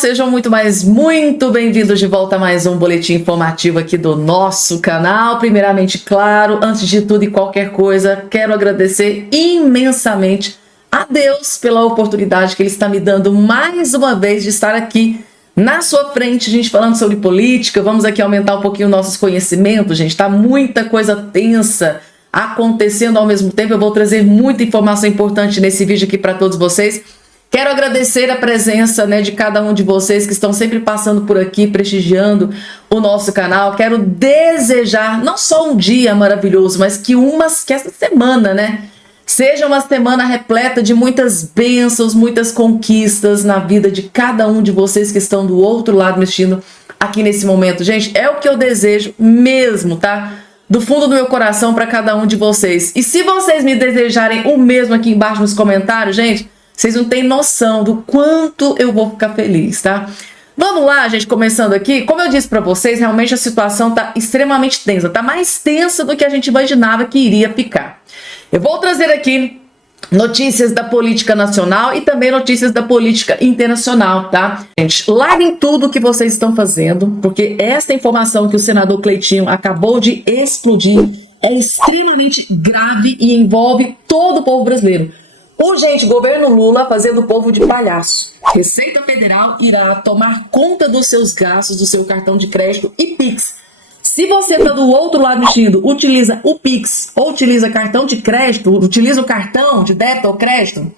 Sejam muito bem-vindos de volta a mais um boletim informativo aqui do nosso canal. Primeiramente, claro, antes de tudo e qualquer coisa, quero agradecer imensamente a Deus pela oportunidade que Ele está me dando mais uma vez de estar aqui na sua frente, a gente falando sobre política. Vamos aqui aumentar um pouquinho nossos conhecimentos, gente. Tá muita coisa tensa acontecendo ao mesmo tempo. Eu vou trazer muita informação importante nesse vídeo aqui para todos vocês. Quero agradecer a presença, de cada um de vocês que estão sempre passando por aqui, prestigiando o nosso canal. Quero desejar não só um dia maravilhoso, mas que essa semana, seja uma semana repleta de muitas bênçãos, muitas conquistas na vida de cada um de vocês que estão do outro lado me assistindo aqui nesse momento. Gente, é o que eu desejo mesmo, tá? Do fundo do meu coração para cada um de vocês. E se vocês me desejarem o mesmo aqui embaixo nos comentários, gente, vocês não têm noção do quanto eu vou ficar feliz, tá? Vamos lá, gente, começando aqui. Como eu disse para vocês, realmente a situação tá extremamente tensa. Tá mais tensa do que a gente imaginava que iria ficar. Eu vou trazer aqui notícias da política nacional e também notícias da política internacional, tá? Gente, larguem tudo o que vocês estão fazendo, porque esta informação que o senador Cleitinho acabou de explodir é extremamente grave e envolve todo o povo brasileiro. Urgente, governo Lula fazendo o povo de palhaço. Receita Federal irá tomar conta dos seus gastos, do seu cartão de crédito e Pix. Se você está do outro lado mexendo, utiliza o Pix ou utiliza cartão de crédito, utiliza o cartão de débito ou crédito,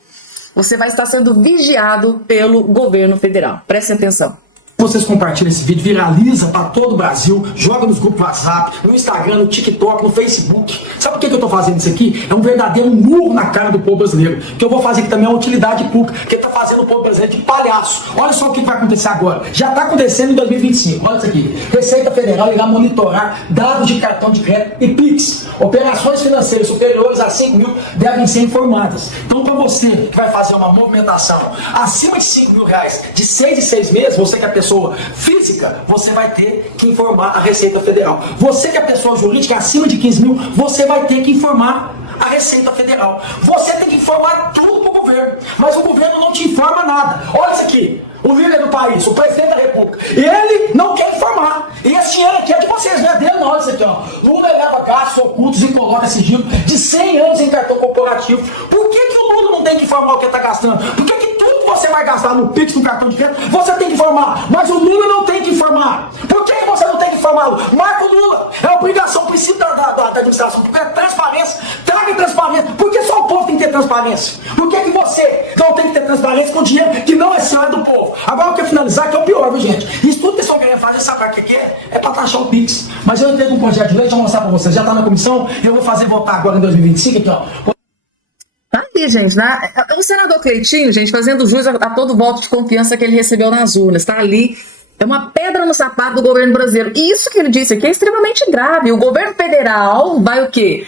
você vai estar sendo vigiado pelo governo federal. Prestem atenção. Vocês compartilham esse vídeo, viraliza para todo o Brasil, joga nos grupos WhatsApp, no Instagram, no TikTok, no Facebook. Sabe por que eu tô fazendo isso aqui? É um verdadeiro murro na cara do povo brasileiro. O que eu vou fazer aqui também é uma utilidade pública, que tá fazendo o povo brasileiro de palhaço. Olha só o que vai acontecer agora. Já tá acontecendo em 2025. Olha isso aqui. Receita Federal irá monitorar dados de cartão de crédito e Pix. Operações financeiras superiores a 5 mil devem ser informadas. Então, para você que vai fazer uma movimentação acima de 5 mil reais, de 6 em 6 meses, você que é pessoa física, você vai ter que informar a Receita Federal. Você que é pessoa jurídica acima de 15 mil, você vai ter que informar a Receita Federal. Você tem que informar tudo para o governo, mas o governo não te informa nada. Olha isso aqui, o líder do país, o presidente da República, ele não quer informar. E esse dinheiro aqui é de vocês, não é dele não, isso aqui, ó. Lula leva gastos ocultos e coloca sigilo de 100 anos em cartão corporativo. Por que o Lula não tem que informar o que está gastando? Por que tudo que você vai gastar no Pix, no cartão de crédito, você tem que informar, mas o Lula não tem que informar? Por que você não tem que informar? Marca o Lula, é obrigação, princípio da administração, porque é transparência, traga transparência. Por que só o povo tem que ter transparência? Por que você não tem que ter transparência com o dinheiro que não é seu, é do povo? Agora eu quero finalizar, que é o pior, viu, gente? Isso tudo que vocês estão querendo fazer, sabe o que é? É para taxar o Pix. Mas eu entrei com um projeto de lei, deixa eu mostrar para vocês, já está na comissão, eu vou fazer votar agora em 2025, aqui, ó. Aí, gente, o senador Cleitinho, gente, fazendo jus a todo voto de confiança que ele recebeu nas urnas, tá ali. É uma pedra no sapato do governo brasileiro. E isso que ele disse aqui é extremamente grave. O governo federal vai o quê?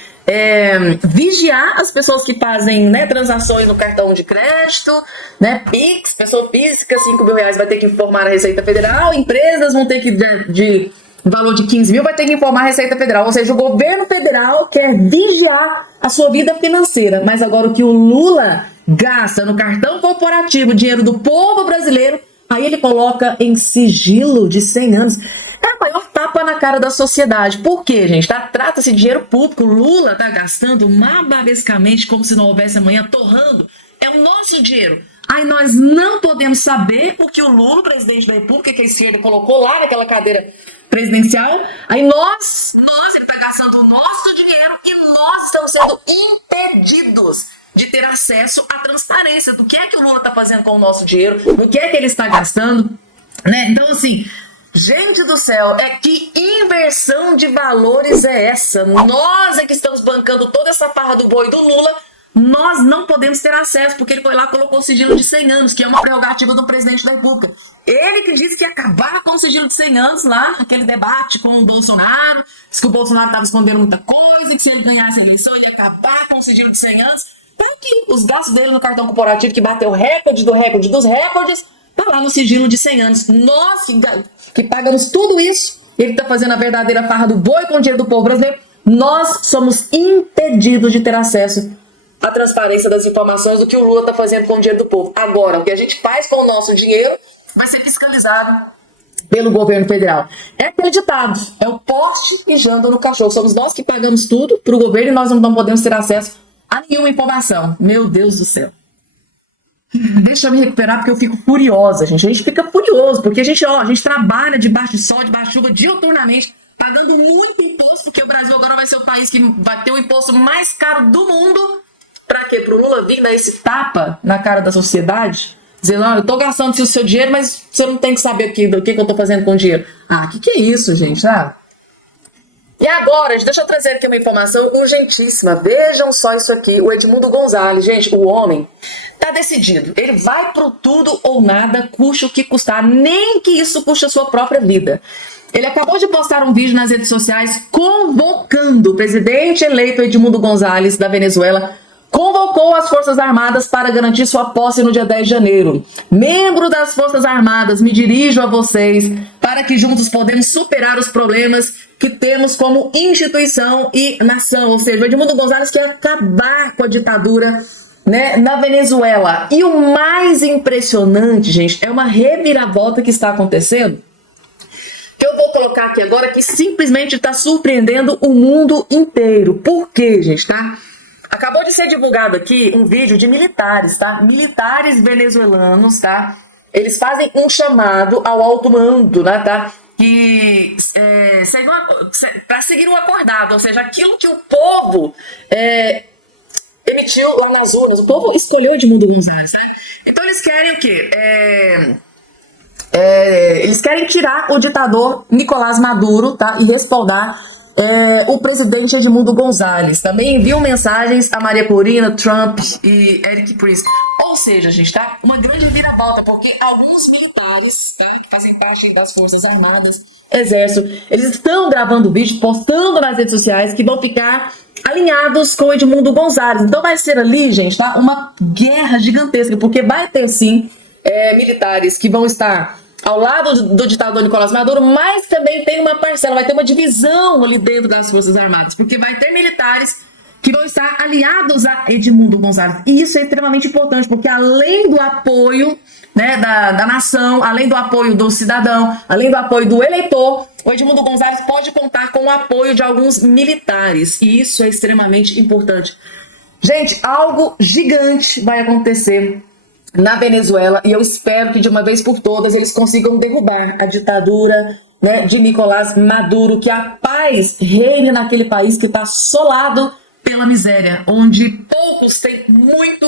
Vigiar as pessoas que fazem transações no cartão de crédito, Pix, pessoa física, 5 mil reais vai ter que informar a Receita Federal, empresas vão ter que, de valor de 15 mil, vai ter que informar a Receita Federal. Ou seja, o governo federal quer vigiar a sua vida financeira. Mas agora o que o Lula gasta no cartão corporativo, dinheiro do povo brasileiro, aí ele coloca em sigilo de 100 anos. É a maior tapa na cara da sociedade. Por quê, gente? Trata-se de dinheiro público. O Lula tá gastando mababescamente, como se não houvesse amanhã, torrando. É o nosso dinheiro. Aí nós não podemos saber o que o Lula, presidente da República, que a esquerda colocou lá naquela cadeira presidencial. Aí ele tá gastando o nosso dinheiro e nós estamos sendo impedidos de ter acesso à transparência do que é que o Lula tá fazendo com o nosso dinheiro, do que é que ele está gastando, Então, assim, gente do céu, que inversão de valores é essa? Nós é que estamos bancando toda essa farra do boi do Lula. Nós não podemos ter acesso, porque ele foi lá e colocou o sigilo de 100 anos, que é uma prerrogativa do presidente da República. Ele que disse que ia acabar com o sigilo de 100 anos lá, aquele debate com o Bolsonaro, disse que o Bolsonaro estava escondendo muita coisa, que se ele ganhasse a eleição, ele ia acabar com o sigilo de 100 anos. Tá aqui, os gastos dele no cartão corporativo, que bateu o recorde do recorde dos recordes, tá lá no sigilo de 100 anos. Nós que pagamos tudo isso, ele tá fazendo a verdadeira farra do boi com o dinheiro do povo brasileiro, nós somos impedidos de ter acesso à transparência das informações do que o Lula tá fazendo com o dinheiro do povo. Agora, o que a gente faz com o nosso dinheiro vai ser fiscalizado. fiscalizado pelo governo federal. É aquele ditado, é o poste que janta no cachorro. Somos nós que pagamos tudo para o governo e nós não podemos ter acesso a nenhuma informação. Meu Deus do céu. Deixa eu me recuperar porque eu fico furiosa, gente. A gente fica furioso porque a gente trabalha debaixo de sol, debaixo de chuva, diuturnamente, pagando muito imposto, porque o Brasil agora vai ser o país que vai ter o imposto mais caro do mundo. Pra quê? Pro Lula vir dar esse tapa na cara da sociedade? Dizendo, olha, eu tô gastando o seu dinheiro, mas você não tem que saber o que eu tô fazendo com o dinheiro. Ah, que é isso, gente, sabe? E agora, deixa eu trazer aqui uma informação urgentíssima. Vejam só isso aqui. O Edmundo Gonzalez, gente, o homem tá decidido. Ele vai pro tudo ou nada, custe o que custar, nem que isso custe a sua própria vida. Ele acabou de postar um vídeo nas redes sociais convocando o presidente eleito Edmundo Gonzalez da Venezuela, convocou as Forças Armadas para garantir sua posse no dia 10 de janeiro. Membro das Forças Armadas, me dirijo a vocês para que juntos podemos superar os problemas que temos como instituição e nação. Ou seja, o Edmundo Gonzalez quer acabar com a ditadura, né, na Venezuela. E o mais impressionante, gente, é uma reviravolta que está acontecendo, que eu vou colocar aqui agora, que simplesmente está surpreendendo o mundo inteiro. Por quê, gente, tá? Acabou de ser divulgado aqui um vídeo de militares, tá? Militares venezuelanos, tá? Eles fazem um chamado ao alto mando, né, tá? Que para seguir o acordado, ou seja, aquilo que o povo emitiu lá nas urnas. O povo escolheu Edmundo Gonzalez, né? Então eles querem o quê? Eles querem tirar o ditador Nicolás Maduro, tá? E respaldar o presidente Edmundo Gonzalez. Também enviam mensagens a Maria Corina, Trump e Eric Prince. Ou seja, gente, tá? Uma grande reviravolta, porque alguns militares, tá? Que fazem parte das Forças Armadas, Exército, eles estão gravando vídeos, postando nas redes sociais que vão ficar alinhados com o Edmundo Gonzalez. Então vai ser ali, gente, tá? Uma guerra gigantesca, porque vai ter sim militares que vão estar ao lado do ditador Nicolás Maduro, mas também tem uma parcela, vai ter uma divisão ali dentro das Forças Armadas, porque vai ter militares que vão estar aliados a Edmundo Gonzalez. E isso é extremamente importante, porque além do apoio, né, da nação, além do apoio do cidadão, além do apoio do eleitor, o Edmundo Gonzalez pode contar com o apoio de alguns militares. E isso é extremamente importante. Gente, algo gigante vai acontecer na Venezuela, e eu espero que de uma vez por todas eles consigam derrubar a ditadura, né, de Nicolás Maduro, que a paz reine naquele país que está assolado pela miséria, onde poucos têm muito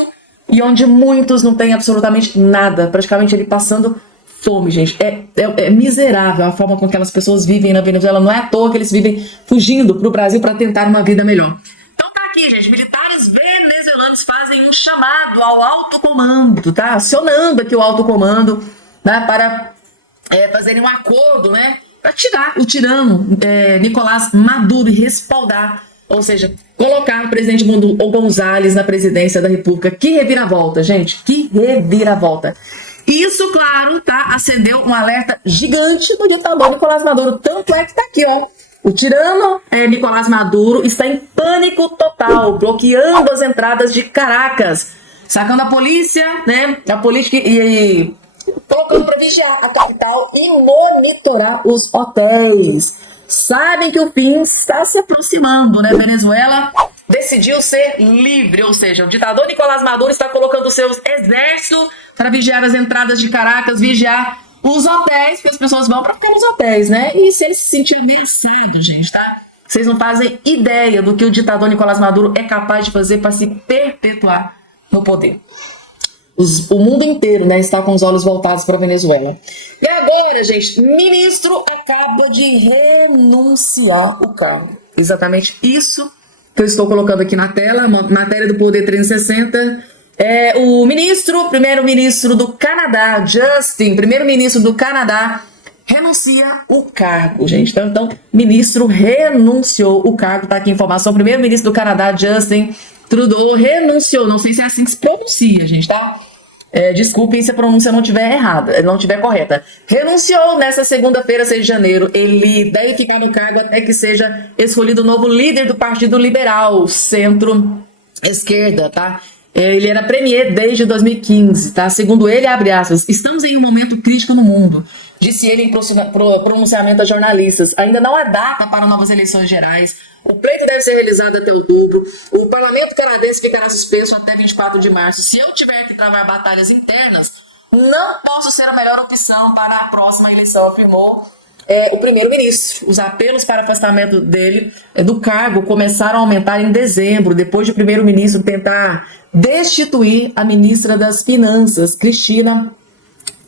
e onde muitos não têm absolutamente nada, praticamente ele passando fome, gente. É miserável a forma com que aquelas pessoas vivem na Venezuela, não é à toa que eles vivem fugindo para o Brasil para tentar uma vida melhor. Então tá aqui, gente, militares venezuelanos fazem um chamado ao alto comando, tá? Acionando aqui o alto comando, né, para fazerem um acordo, né, para tirar o tirano Nicolás Maduro e respaldar, ou seja, colocar o presidente Edmundo Gonzalez na presidência da República. Que reviravolta, gente, que reviravolta. Isso, claro, tá, acendeu um alerta gigante do ditador Nicolás Maduro, tanto é que tá aqui, ó. O tirano Nicolás Maduro está em pânico total, bloqueando as entradas de Caracas, sacando a polícia, né, a política e colocando para vigiar a capital e monitorar os hotéis. Sabem que o fim está se aproximando, né? Venezuela decidiu ser livre, ou seja, o ditador Nicolás Maduro está colocando seus exércitos para vigiar as entradas de Caracas, vigiar os hotéis, porque as pessoas vão para ficar nos hotéis, né? E se eles se sentirem ameaçados, gente, tá? Vocês não fazem ideia do que o ditador Nicolás Maduro é capaz de fazer para se perpetuar no poder. O mundo inteiro, né, está com os olhos voltados para a Venezuela. E agora, gente, ministro acaba de renunciar o cargo. Exatamente isso que eu estou colocando aqui na tela, matéria do Poder 360. O primeiro-ministro do Canadá, Justin, primeiro-ministro do Canadá, renuncia o cargo, gente. Então, ministro renunciou o cargo, tá aqui a informação. Primeiro-ministro do Canadá, Justin Trudeau, renunciou. Não sei se é assim que se pronuncia, gente, tá? Desculpem se a pronúncia não estiver errada, não estiver correta. Renunciou nessa segunda-feira, 6 de janeiro. Ele deve ficar no cargo até que seja escolhido o novo líder do Partido Liberal, centro-esquerda, tá? Ele era premier desde 2015, tá? Segundo ele, abre aspas, estamos em um momento crítico no mundo, disse ele em pronunciamento a jornalistas. Ainda não há data para novas eleições gerais. O pleito deve ser realizado até outubro. O parlamento canadense ficará suspenso até 24 de março. Se eu tiver que travar batalhas internas, não posso ser a melhor opção para a próxima eleição, afirmou o primeiro-ministro. Os apelos para afastamento dele do cargo começaram a aumentar em dezembro, depois de o primeiro-ministro tentar destituir a ministra das Finanças, Cristina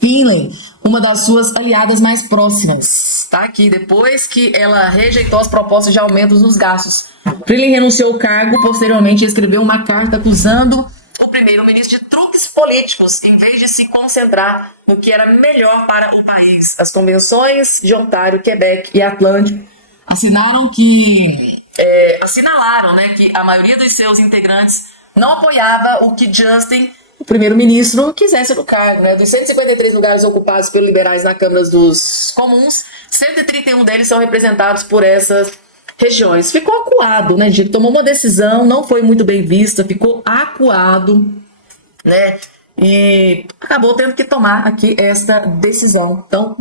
Finlay, uma das suas aliadas mais próximas. Tá aqui, depois que ela rejeitou as propostas de aumentos nos gastos. Finlay renunciou ao cargo, posteriormente escreveu uma carta acusando o primeiro-ministro de truques políticos, em vez de se concentrar no que era melhor para o país. As convenções de Ontário, Quebec e Atlântico assinalaram que a maioria dos seus integrantes não apoiava o que Justin, o primeiro-ministro, quisesse no cargo. Dos 153 lugares ocupados pelos liberais na Câmara dos Comuns, 131 deles são representados por essas regiões. Ficou acuado, gente? Tomou uma decisão, não foi muito bem vista, ficou acuado, e acabou tendo que tomar aqui esta decisão. Então,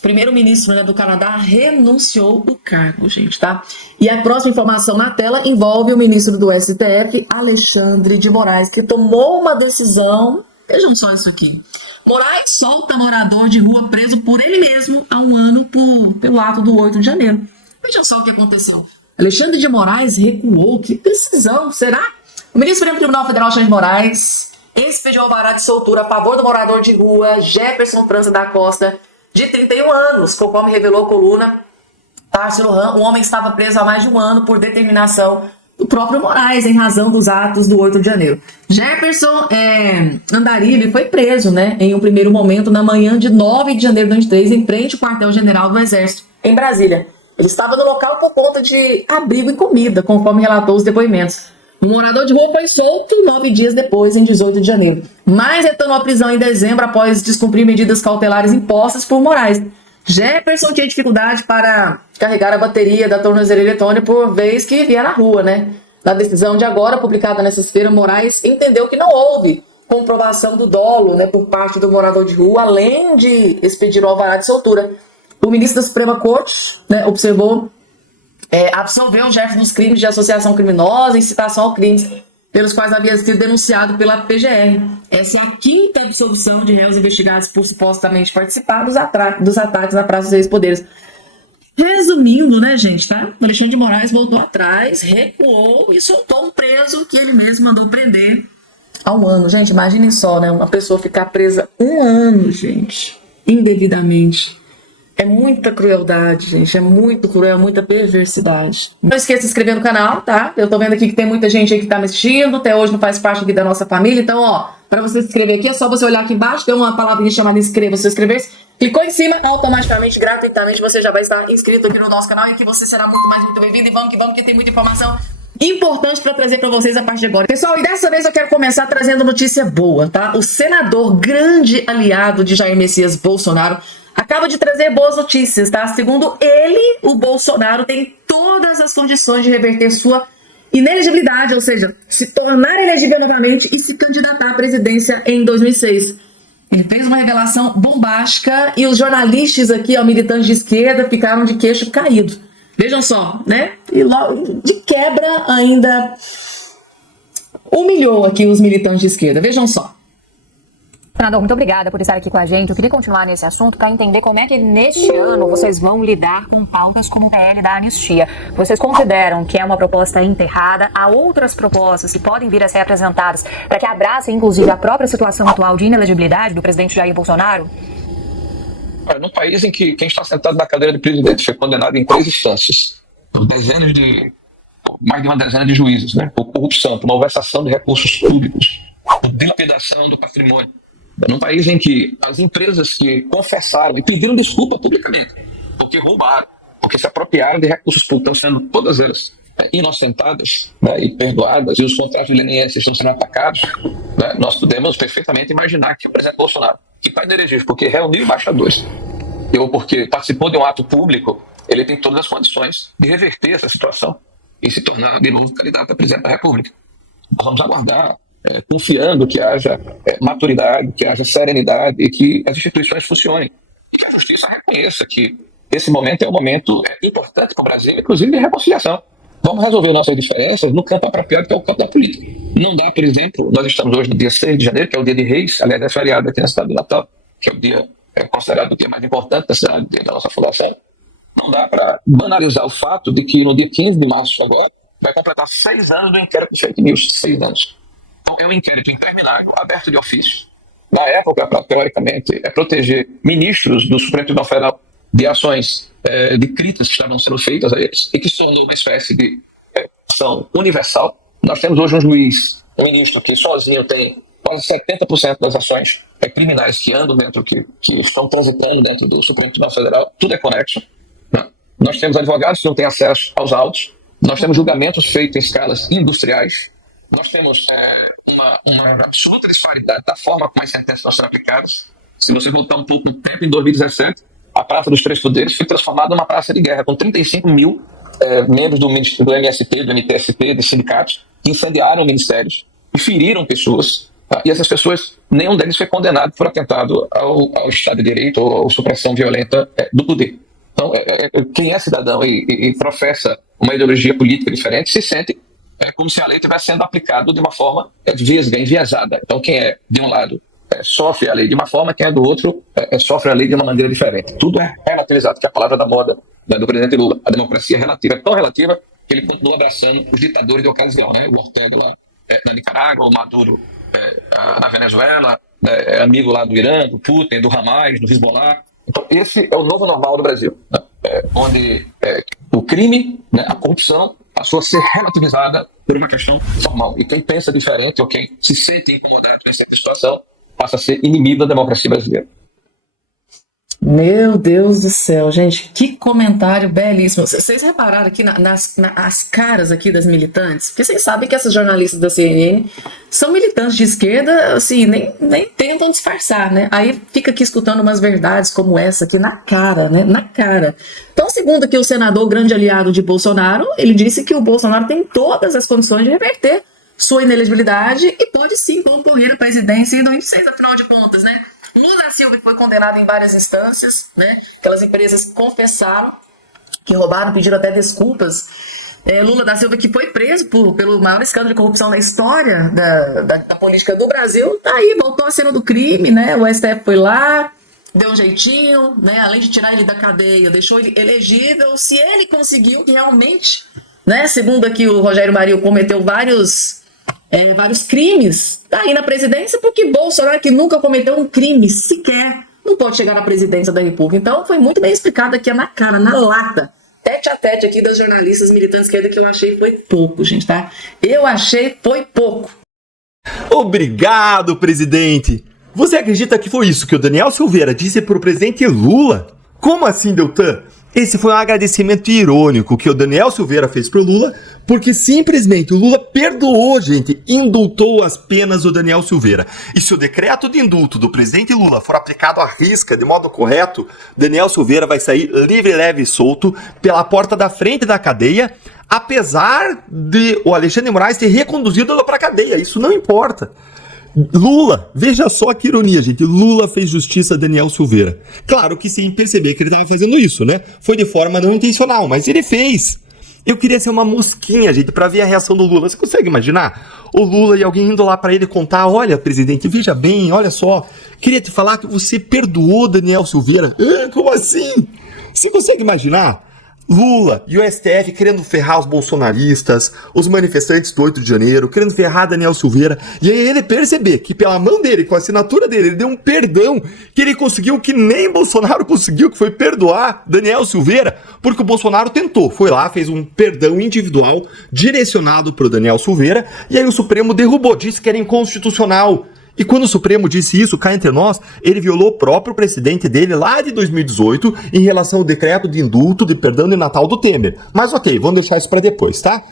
primeiro-ministro do Canadá renunciou o cargo, gente, tá? E a próxima informação na tela envolve o ministro do STF, Alexandre de Moraes, que tomou uma decisão. Vejam só isso aqui. Moraes solta morador de rua preso por ele mesmo há um ano pelo ato do 8 de janeiro. Vejam só o que aconteceu. Alexandre de Moraes recuou. Que decisão, será? O ministro do Supremo Tribunal Federal, Alexandre de Moraes, expediu alvará de soltura a favor do morador de rua Jefferson França da Costa, de 31 anos, conforme revelou a coluna Társilo Ram. O homem estava preso há mais de um ano por determinação do próprio Moraes, em razão dos atos do 8 de janeiro. Jefferson Andarilho foi preso, em um primeiro momento, na manhã de 9 de janeiro de 2023, em frente ao quartel-general do Exército, em Brasília. Ele estava no local por conta de abrigo e comida, conforme relatou os depoimentos. O morador de rua foi solto 9 dias depois, em 18 de janeiro, mas retornou à prisão em dezembro após descumprir medidas cautelares impostas por Moraes. Jefferson tinha dificuldade para carregar a bateria da tornozeleira eletrônica por vez que via na rua, Na decisão de agora, publicada nessa feira, Moraes entendeu que não houve comprovação do dolo, por parte do morador de rua, além de expedir o alvará de soltura. O ministro da Suprema Corte, absolveu Jefferson dos crimes de associação criminosa e incitação ao crime, pelos quais havia sido denunciado pela PGR. Essa é a quinta absolvição de réus investigados por supostamente participar dos ataques na Praça dos Três Poderes. Resumindo, gente, tá? O Alexandre de Moraes voltou atrás, recuou e soltou um preso que ele mesmo mandou prender há um ano. Gente, imaginem só, uma pessoa ficar presa um ano, gente, indevidamente. É muita crueldade, gente. É muito cruel, muita perversidade. Não esqueça de se inscrever no canal, tá? Eu tô vendo aqui que tem muita gente aí que tá me assistindo. Até hoje não faz parte aqui da nossa família. Então, para você se inscrever aqui, é só você olhar aqui embaixo. Tem uma palavrinha chamada inscreva, você inscrever-se. Clicou em cima, automaticamente, gratuitamente, você já vai estar inscrito aqui no nosso canal. E aqui você será muito bem-vindo. E vamos que tem muita informação importante para trazer para vocês a partir de agora. Pessoal, e dessa vez eu quero começar trazendo notícia boa, tá? O senador, grande aliado de Jair Messias Bolsonaro, acaba de trazer boas notícias, tá? Segundo ele, o Bolsonaro tem todas as condições de reverter sua inelegibilidade, ou seja, se tornar elegível novamente e se candidatar à presidência em 2006. Ele fez uma revelação bombástica e os jornalistas aqui, militantes de esquerda, ficaram de queixo caído. Vejam só, E logo, de quebra, ainda humilhou aqui os militantes de esquerda. Vejam só. Senador, muito obrigada por estar aqui com a gente. Eu queria continuar nesse assunto para entender como é que neste ano vocês vão lidar com pautas como o PL da anistia. Vocês consideram que é uma proposta enterrada? Há outras propostas que podem vir a ser apresentadas para que abracem, inclusive, a própria situação atual de inelegibilidade do presidente Jair Bolsonaro? Num país em que quem está sentado na cadeira de presidente foi condenado em 3 instâncias, por mais de uma dezena de juízes, por corrupção, por malversação de recursos públicos, por dilapidação do patrimônio. Num país em que as empresas que confessaram e pediram desculpa publicamente, porque roubaram, porque se apropriaram de recursos públicos, estão sendo todas elas inocentadas e perdoadas, e os contratos de leniência estão sendo atacados, nós podemos perfeitamente imaginar que o presidente Bolsonaro, que está inelegível porque reuniu embaixadores, ou porque participou de um ato público, ele tem todas as condições de reverter essa situação e se tornar de novo candidato a presidente da República. Nós vamos aguardar, confiando que haja maturidade, que haja serenidade e que as instituições funcionem. E que a justiça reconheça que esse momento é um momento importante para o Brasil, inclusive de reconciliação. Vamos resolver nossas diferenças no campo apropriado, que é o campo da política. Não dá, por exemplo, nós estamos hoje no dia 6 de janeiro, que é o dia de Reis, aliás, é feriado aqui na cidade do Natal, que é o dia considerado o dia mais importante da cidade, da nossa fundação. Não dá para banalizar o fato de que no dia 15 de março agora vai completar 6 anos do inquérito de fake news, 6 anos. Então é um inquérito interminável, aberto de ofício. Na época, teoricamente, proteger ministros do Supremo Tribunal Federal de ações de críticas que estavam sendo feitas a eles e que se tornou uma espécie de ação universal. Nós temos hoje um juiz, um ministro que sozinho tem quase 70% das ações criminais que andam dentro, que estão transitando dentro do Supremo Tribunal Federal. Tudo é conexo. Nós temos advogados que não têm acesso aos autos. Nós temos julgamentos feitos em escalas industriais. Nós temos uma absoluta disparidade da forma como as sentenças estão sendo aplicadas. Se você voltar um pouco no tempo, em 2017, a Praça dos Três Poderes foi transformada numa praça de guerra, com 35 mil membros do MST, do MTST, de sindicatos, que incendiaram ministérios e feriram pessoas. Tá? E essas pessoas, nenhum deles foi condenado por atentado ao Estado de Direito ou à supressão violenta do poder. Então, quem é cidadão e professa uma ideologia política diferente se sente como se a lei estivesse sendo aplicada de uma forma vesga, enviesada. Então, quem é de um lado sofre a lei de uma forma, quem é do outro sofre a lei de uma maneira diferente. Tudo é relativizado, que é a palavra da moda do presidente Lula. A democracia é relativa, é tão relativa que ele continua abraçando os ditadores de ocasião, né? O Ortega lá na Nicarágua, o Maduro na Venezuela, amigo lá do Irã, do Putin, do Hamas, do Hezbollah. Então, esse é o novo normal do Brasil, né? Onde o crime, né, a corrupção, passou a ser relativizada por uma questão formal. E quem pensa diferente ou quem se sente incomodado com essa situação passa a ser inimigo da democracia brasileira. Meu Deus do céu, gente, que comentário belíssimo. Vocês repararam aqui nas caras aqui das militantes? Porque vocês sabem que essas jornalistas da CNN são militantes de esquerda, assim, nem tentam disfarçar, né? Aí fica aqui escutando umas verdades como essa aqui na cara, né? Na cara. Então, segundo aqui o senador, grande aliado de Bolsonaro, ele disse que o Bolsonaro tem todas as condições de reverter sua inelegibilidade e pode sim concorrer à presidência em 2026, afinal de contas, né? Lula da Silva foi condenado em várias instâncias, né? Aquelas empresas confessaram que roubaram, pediram até desculpas. Lula da Silva, que foi preso pelo maior escândalo de corrupção da história da política do Brasil, tá aí, voltou à cena do crime, né? O STF foi lá, deu um jeitinho, né? Além de tirar ele da cadeia, deixou ele elegível. Se ele conseguiu que realmente, né? Segundo aqui o Rogério Marinho, cometeu vários crimes, tá aí na presidência, porque Bolsonaro, que nunca cometeu um crime sequer, não pode chegar na presidência da República. Então foi muito bem explicado aqui na cara, na lata, tete a tete aqui das jornalistas militantes, que é que eu achei foi pouco, gente, tá? Eu achei foi pouco. Obrigado, presidente! Você acredita que foi isso que o Daniel Silveira disse pro presidente Lula? Como assim, Deltan? Esse foi um agradecimento irônico que o Daniel Silveira fez pro Lula, porque simplesmente o Lula perdoou, gente, indultou as penas do Daniel Silveira. E se o decreto de indulto do presidente Lula for aplicado à risca, de modo correto, Daniel Silveira vai sair livre, leve e solto pela porta da frente da cadeia, apesar de o Alexandre de Moraes ter reconduzido ele para a cadeia. Isso não importa. Lula, veja só que ironia, gente. Lula fez justiça a Daniel Silveira. Claro que sem perceber que ele estava fazendo isso, né? Foi de forma não intencional, mas ele fez. Eu queria ser uma mosquinha, gente, para ver a reação do Lula. Você consegue imaginar? O Lula e alguém indo lá para ele contar: olha, presidente, veja bem, olha só, queria te falar que você perdoou Daniel Silveira. Como assim? Você consegue imaginar? Lula e o STF querendo ferrar os bolsonaristas, os manifestantes do 8 de janeiro, querendo ferrar Daniel Silveira, e aí ele perceber que pela mão dele, com a assinatura dele, ele deu um perdão que ele conseguiu, que nem Bolsonaro conseguiu, que foi perdoar Daniel Silveira, porque o Bolsonaro tentou, foi lá, fez um perdão individual direcionado pro Daniel Silveira, e aí o Supremo derrubou, disse que era inconstitucional. E quando o Supremo disse isso, cá entre nós, ele violou o próprio precedente dele lá de 2018 em relação ao decreto de indulto, de perdão de Natal do Temer. Mas ok, vamos deixar isso para depois, tá?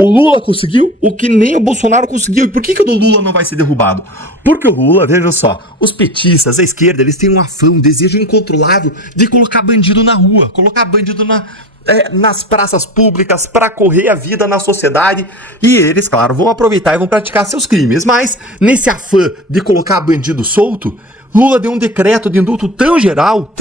O Lula conseguiu o que nem o Bolsonaro conseguiu. E por que o do Lula não vai ser derrubado? Porque o Lula, vejam só, os petistas, a esquerda, eles têm um afã, um desejo incontrolável de colocar bandido na rua, colocar bandido nas praças públicas para correr a vida na sociedade. E eles, claro, vão aproveitar e vão praticar seus crimes. Mas, nesse afã de colocar bandido solto, Lula deu um decreto de indulto tão geral,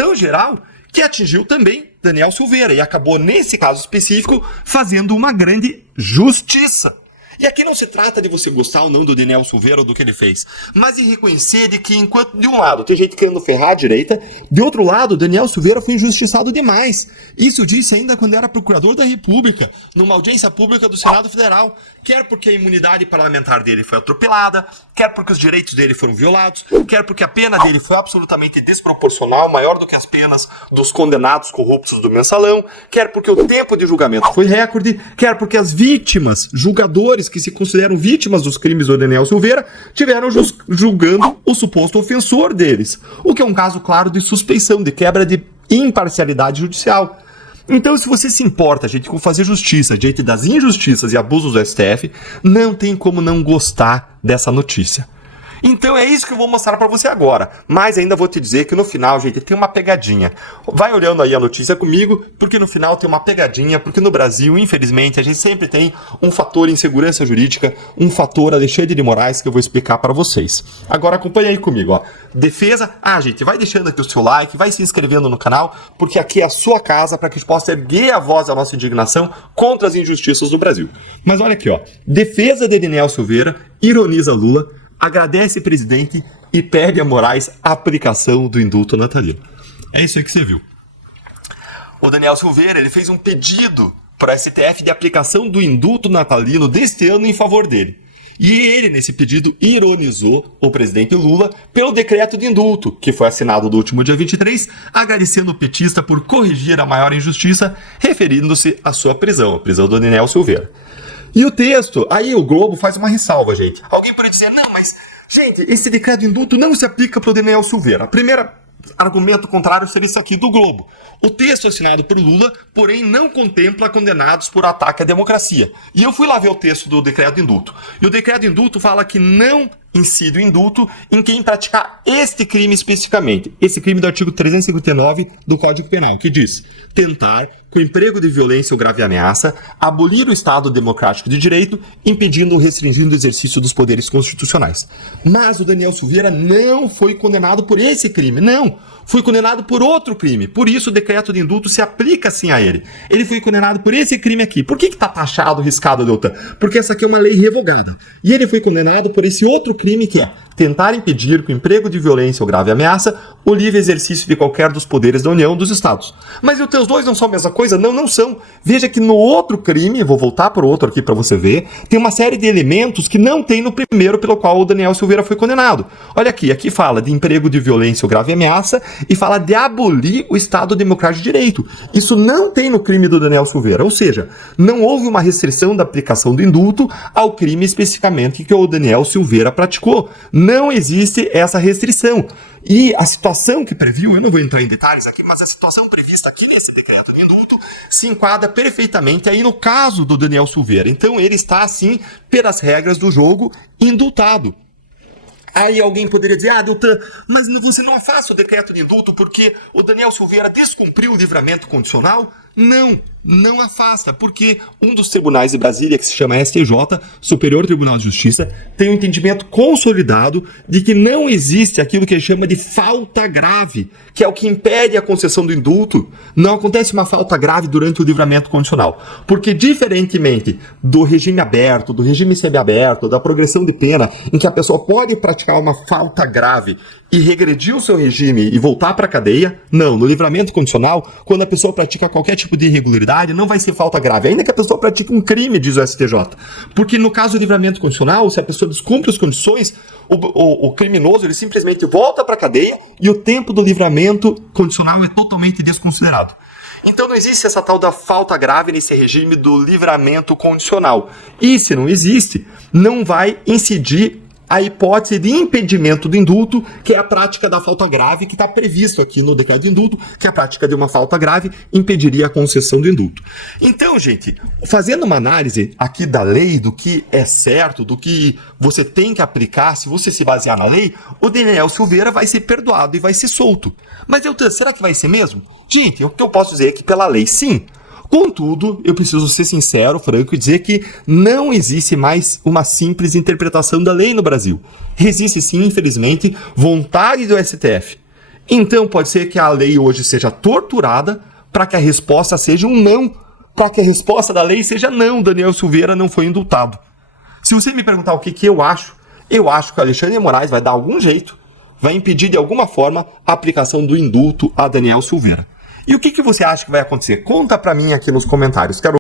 que atingiu também Daniel Silveira e acabou, nesse caso específico, fazendo uma grande justiça. E aqui não se trata de você gostar ou não do Daniel Silveira ou do que ele fez, mas de reconhecer de que, enquanto de um lado tem gente querendo ferrar a direita, de outro lado, Daniel Silveira foi injustiçado demais. Isso eu disse ainda quando era procurador da República, numa audiência pública do Senado Federal, quer porque a imunidade parlamentar dele foi atropelada, quer porque os direitos dele foram violados, quer porque a pena dele foi absolutamente desproporcional, maior do que as penas dos condenados corruptos do mensalão, quer porque o tempo de julgamento foi recorde, quer porque as vítimas, julgadores que se consideram vítimas dos crimes do Daniel Silveira, tiveram julgando o suposto ofensor deles, o que é um caso claro de suspeição, de quebra de imparcialidade judicial. Então, se você se importa, gente, com fazer justiça diante das injustiças e abusos do STF, não tem como não gostar dessa notícia. Então é isso que eu vou mostrar pra você agora. Mas ainda vou te dizer que no final, gente, tem uma pegadinha. Vai olhando aí a notícia comigo, porque no final tem uma pegadinha, porque no Brasil, infelizmente, a gente sempre tem um fator insegurança jurídica, um fator Alexandre de Moraes que eu vou explicar pra vocês. Agora acompanha aí comigo, ó. Defesa. Gente, vai deixando aqui o seu like, vai se inscrevendo no canal, porque aqui é a sua casa para que a gente possa erguer a voz da nossa indignação contra as injustiças do Brasil. Mas olha aqui, ó. Defesa de Daniel Silveira ironiza Lula, agradece presidente e pede a Moraes a aplicação do indulto natalino. É isso aí que você viu. O Daniel Silveira, ele fez um pedido para o STF de aplicação do indulto natalino deste ano em favor dele. E ele, nesse pedido, ironizou o presidente Lula pelo decreto de indulto, que foi assinado no último dia 23, agradecendo o petista por corrigir a maior injustiça, referindo-se à sua prisão, a prisão do Daniel Silveira. E o texto, aí o Globo faz uma ressalva, gente. Alguém pode dizer, não, mas, gente, esse decreto de indulto não se aplica para o Daniel Silveira. O primeiro argumento contrário seria isso aqui do Globo. O texto assinado por Lula, porém, não contempla condenados por ataque à democracia. E eu fui lá ver o texto do decreto de indulto. E o decreto de indulto fala que não incide o indulto em quem praticar este crime especificamente. Esse crime do artigo 359 do Código Penal, que diz: tentar, com emprego de violência ou grave ameaça, abolir o Estado democrático de direito, impedindo ou restringindo o exercício dos poderes constitucionais. Mas o Daniel Silveira não foi condenado por esse crime, não. Foi condenado por outro crime. Por isso o decreto de indulto se aplica sim a ele. Ele foi condenado por esse crime aqui. Por que está taxado, riscado, Deltan? Porque essa aqui é uma lei revogada. E ele foi condenado por esse outro crime que é tentar impedir, com emprego de violência ou grave ameaça, o livre exercício de qualquer dos poderes da União dos Estados. Mas os teus dois não são a mesma coisa? Não, não são. Veja que no outro crime, vou voltar para o outro aqui para você ver, tem uma série de elementos que não tem no primeiro pelo qual o Daniel Silveira foi condenado. Olha aqui fala de emprego de violência ou grave ameaça e fala de abolir o Estado democrático de direito. Isso não tem no crime do Daniel Silveira, ou seja, não houve uma restrição da aplicação do indulto ao crime especificamente que o Daniel Silveira praticou. Não existe essa restrição. E a situação que previu, eu não vou entrar em detalhes aqui, mas a situação prevista aqui nesse decreto de indulto se enquadra perfeitamente aí no caso do Daniel Silveira. Então ele está, assim, pelas regras do jogo, indultado. Aí alguém poderia dizer, Deltan, mas você não afasta o decreto de indulto porque o Daniel Silveira descumpriu o livramento condicional? Não afasta, porque um dos tribunais de Brasília, que se chama STJ, Superior Tribunal de Justiça, tem um entendimento consolidado de que não existe aquilo que ele chama de falta grave, que é o que impede a concessão do indulto. Não acontece uma falta grave durante o livramento condicional, porque diferentemente do regime aberto, do regime semiaberto, da progressão de pena, em que a pessoa pode praticar uma falta grave e regredir o seu regime e voltar para a cadeia, não, no livramento condicional, quando a pessoa pratica qualquer tipo de irregularidade, não vai ser falta grave, ainda que a pessoa pratique um crime, diz o STJ. Porque no caso do livramento condicional, se a pessoa descumpre as condições, o criminoso ele simplesmente volta para a cadeia e o tempo do livramento condicional é totalmente desconsiderado. Então não existe essa tal da falta grave nesse regime do livramento condicional. E se não existe, não vai incidir a hipótese de impedimento do indulto, que é a prática da falta grave, que está previsto aqui no decreto de indulto, que a prática de uma falta grave impediria a concessão do indulto. Então, gente, fazendo uma análise aqui da lei, do que é certo, do que você tem que aplicar, se você se basear na lei, o Daniel Silveira vai ser perdoado e vai ser solto. Mas, Deltan, será que vai ser mesmo? Gente, o que eu posso dizer é que pela lei, sim. Contudo, eu preciso ser sincero, franco, e dizer que não existe mais uma simples interpretação da lei no Brasil. Existe sim, infelizmente, vontade do STF. Então pode ser que a lei hoje seja torturada para que a resposta seja um não, para que a resposta da lei seja não, Daniel Silveira não foi indultado. Se você me perguntar o que eu acho que o Alexandre de Moraes vai dar algum jeito, vai impedir de alguma forma a aplicação do indulto a Daniel Silveira. E o que você acha que vai acontecer? Conta pra mim aqui nos comentários. Quero